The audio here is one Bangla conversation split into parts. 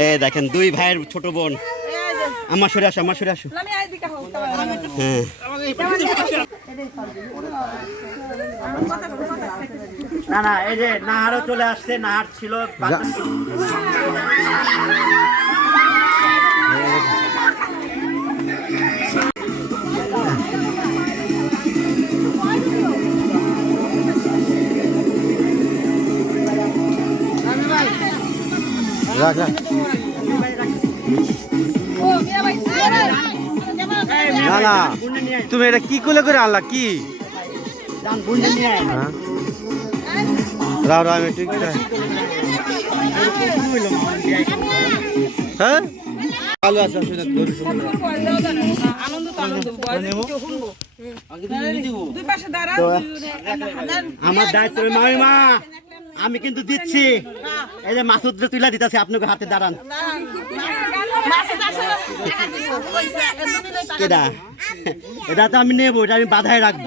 এ দেখেন দুই ভাইয়ের ছোট বোন। আমার সরে আসো আমার সরে আসো। হ্যাঁ। না না এই যে নাহারও চলে আসছে নাহার ছিল রাখ রাখ। না না। তুমি এটা কি করে করে আনলা? কি। হ্যাঁ? রাও রাও আমি ঠিক হ্যাঁ? আছে অসুবিধা তো আমার দায়িত্ব মামিমা। আমি কিন্তু দিচ্ছি। এই যে মাসুদ তুলা দিতেছে, আপনাকে হাতে দাঁড়ান। কেডা? এটা তো আমি নেব, এটা আমি বাধায় রাখব।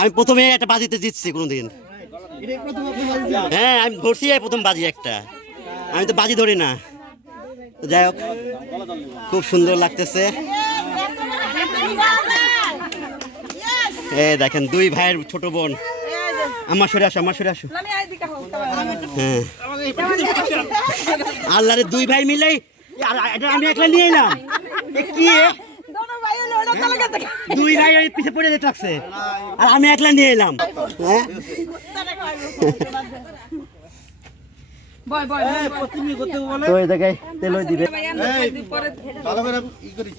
আমি প্রথমে একটা বাজিতে জিতছি কোনোদিন। হ্যাঁ আমি ধরছি প্রথম বাজি একটা। আমি তো বাজি ধরি না। যাই হোক, খুব সুন্দর লাগতেছে। এ দেখেন, দুই ভাইয়ের ছোট বোন। আমার সরে আসো আমার সরে আসো। হ্যাঁ। আল্লাহরে দুই ভাই মিলে এটা আমি একলা নিয়ে এলাম। কি দুই ভাই ওই পিছিয়ে পড়ে যেতে লাগছে আর আমি একলা নিয়ে এলাম। হ্যাঁ? তো এই জায়গায় তেল দিবে। ভাই আনন্দ দুই পরে ভালো করে ই করিস।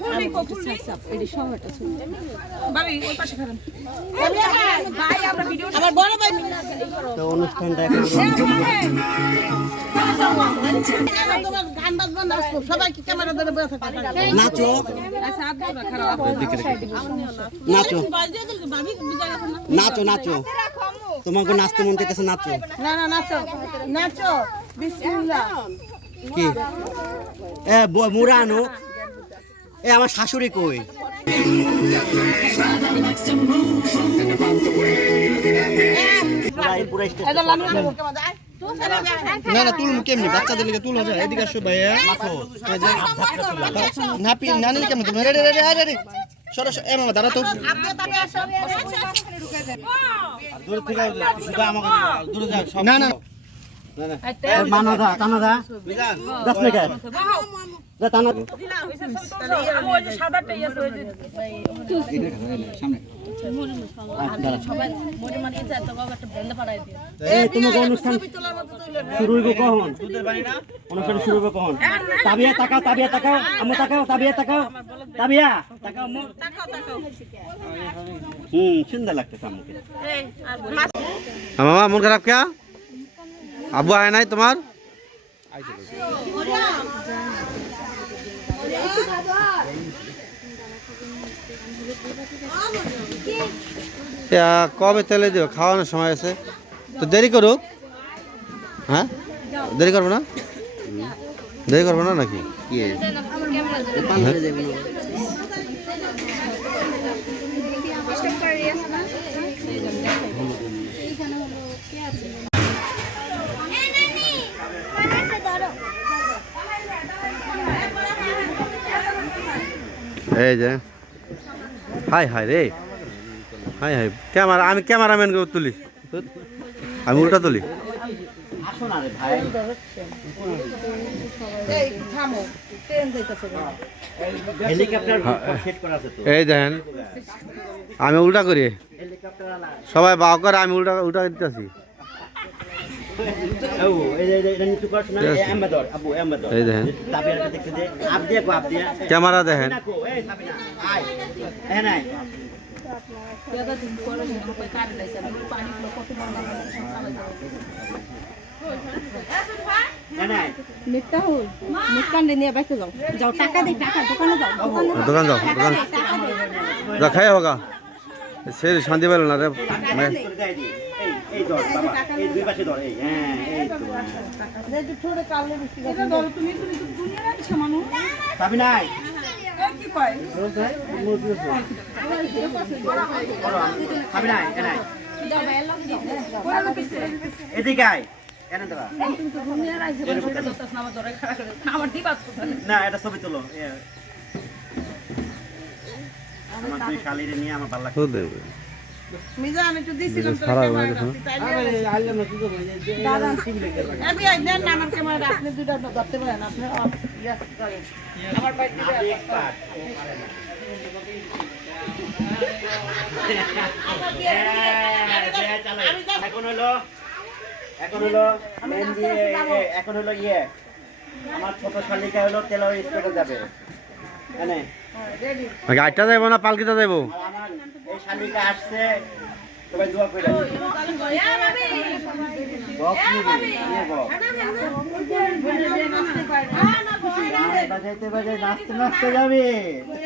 ফুলবি কো ফুলবি ভাবি ওই পাশে খাবেন। ভাই আমরা ভিডিও আমার বড় ভাই তো অনুষ্ঠানটা এখন গান বাজবা না সবাইকে ক্যামেরা ধরে বসে থাকে। নাচো। আচ্ছা নাচো। নাচো নাচো। তোমাকে নাচতে মন চাইতেছে নাচো। না না নাচো। নাচো। বিসমিল্লাহ। কি? এ আনো এ আমার শাশুড়ি কই? না না তুল কেমনি? বাচ্চাদের লিগে তুল যায় এদিকে আসো ভাইয়া। না নিলে কেমন? তুমি রে রে রে রে। রে সরো সরো, এ মামা দাঁড়া তো। না না। এ, মানো দা টানো দা দশ মিনিট দা টানো। আমি ওই যে সাদাটাই আছে ওই যে এ তোমাকে অনুষ্ঠান শুরু হইব কখন? তাবিয়া তাকাও তাবিয়া তাকাও। আমো তাকাও তাবিয়া তাকাও। তাবিয়া হুম সুন্দর লাগতেছে আমাকে। মামা মন খারাপ কে আব্বু আয় নাই তোমার? কবে তেলে দিও খাওয়ানোর সময় আছে। তো দেরি করুক। হ্যাঁ? দেরি করব না? দেরি করব না নাকি? এই যে। হাই হাই রে। Hi hi. ক্যামেরা আমি ক্যামেরাম্যান তুলি। আমি উল্টা তুলি। তো। এই দেখেন আমি উল্টা করি। সবাই বাউ করে আমি উল্টা উল্টা দিতেছি। ক্যামেরা দেখেন দোকানে যাও দোকানে দোকান যাও দোকান খাই হোক সে শান্তি পেল না রে এই এই ধর বাবা এই দুই পাশে ধর এই হ্যাঁ এই তো। চাবি নাই। এদিকে আয় না এটা ছবি তোলো। আমার দুই শালিরে নিয়ে আমার ভালো লাগে তো দেবে মিজান একটু দিছিলাম তো খারাপ আমি আই দেন আমার ক্যামেরা আপনি দুইটা ধরতে পারেন আপনি অফ করেন আমার বাইক এখন হলো এখন হলো এখন ইয়ে। আমার ছোট শালিকা হলো তেল যাবে। গাড়িটা যাব না পালকিটা যাব শালিকা আসছে। সবাই দোয়া করে বাজাইতে বাজাই, নাচতে নাচতে যাবে।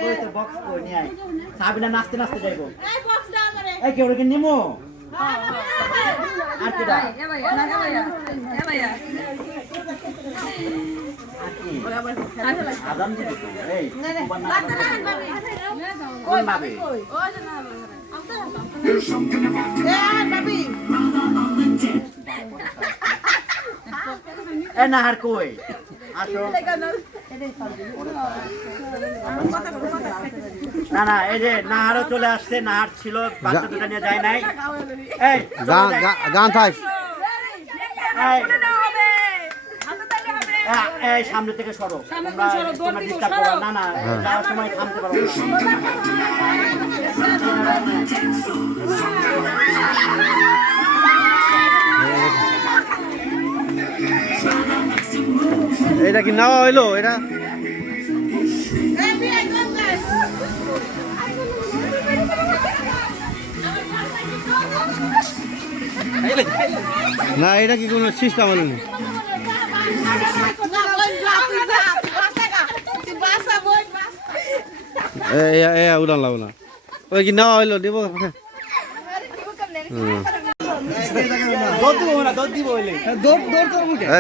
কই তো বক্স কই নিয়ে আয়। সাবিনা নাচতে নাচতে যাইবো। এই কেউ কি নিমো? আর কি এ না আর কই না না এই যে নাহারও চলে আসছে নাহার ছিল বাচ্চা দুটা নিয়ে যায় নাই এই গান গান থাক সামনে থেকে সরো। তোমরা তোমরা ডিস্টার্ব করো। না না যাওয়ার সময় থামতে পারো এটা কি নেওয়া হইল? এটা? না এটা কি কোনো সিস্টেম হলো না উড়ান লাগবো না। ওই কি নেওয়া হইল? দিব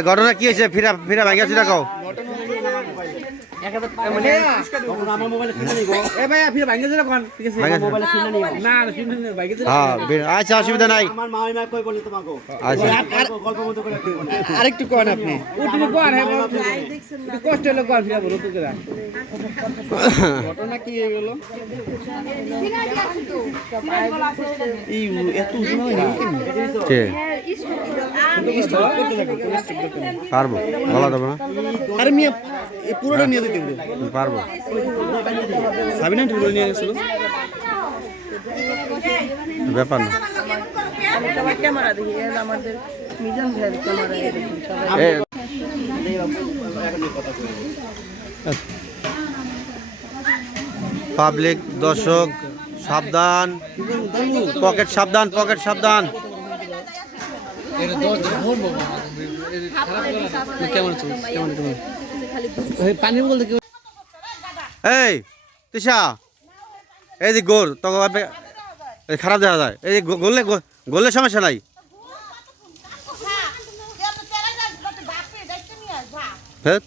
ঘটনা কি হয়েছে? ফিরা ফিরা ভাঙ্গা ছিল কও? আচ্ছা অসুবিধা নাই। আমার মা মা কই বলি তোমাকে? আচ্ছা। আরেকটু কোন আপনি? ও তুমি কোন? হ্যাঁ কষ্ট হলো কোন ফিরা বলো তো কেরা। ঘটনা কি হয়ে গেল? এই এত উজু হয় না? কে? পারব বলা যাবে না। আরে মিয়া পুরোটা নিয়ে পারব সাবিনা নিয়ে গেছিল ব্যাপার না পাবলিক দর্শক সাবধান পকেট সাবধান পকেট সাবধান কেমন চলছে কেমন কেমন পানি বলতে কেউ এই তিশা এই যে গোর তখন এই খারাপ দেখা যায়। এই যে গো- গললে গো- গললে সমস্যা নাই। হ্যাঁ